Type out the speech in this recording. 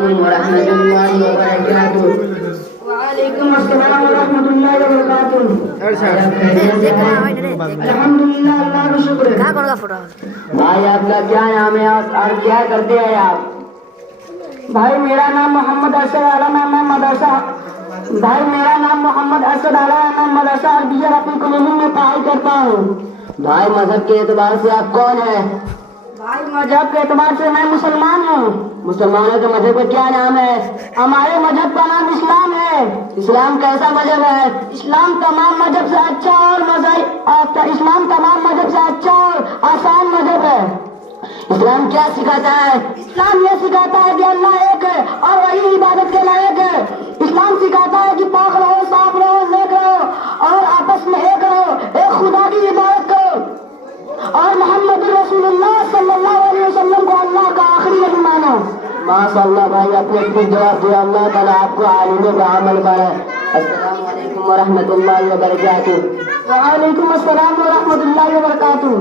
warahmatullahi wabarakatuh. Waalaikumsalam warahmatullahi wabarakatuh. Alhamdulillah, अल्लाह का शुक्र है। कहाँ कौन का फोटो? भाई आपका क्या नाम है और क्या करते हैं आप? भाई मेरा नाम मोहम्मद असद आला नाम है मदरसा। भाई मेरा नाम मोहम्मद असद आला नाम मदरसा अरबिया रफी कॉलोनी में पढ़ाई करता हूँ। भाई मजहब के एतबार से आप कौन है? भाई मजहब के एतबार से मैं मुसलमान हूँ। मुसलमानों के मजहब का क्या नाम है? हमारे मजहब का नाम इस्लाम है। इस्लाम कैसा मजहब है? इस्लाम तमाम मजहब से अच्छा और इस्लाम तमाम मजहब से अच्छा और आसान मजहब है। इस्लाम क्या सिखाता है? इस्लाम ये सिखाता है कि अल्लाह एक है और वही इबादत के लायक है। इस्लाम सिखाता है कि पाक रहो, साफ रहो, नेक रहो और आपस में एक रहो, एक खुदा की इबादत करो और मोहम्मद रसूलुल्लाह सल्लल्लाहु अलैहि वसल्लम को अल्लाह का आखिरी नबी मानो। माशाअल्लाह भाई आपने इतनी जवाब दिया, अल्लाह ताला आपको आलिम का अमल करे। अस्सलामु अलैकुम वरहमतुल्लाहि वबरकातुहू। वालेकुम अस्सलाम वरहमतुल्लाहि वबरकातुहू।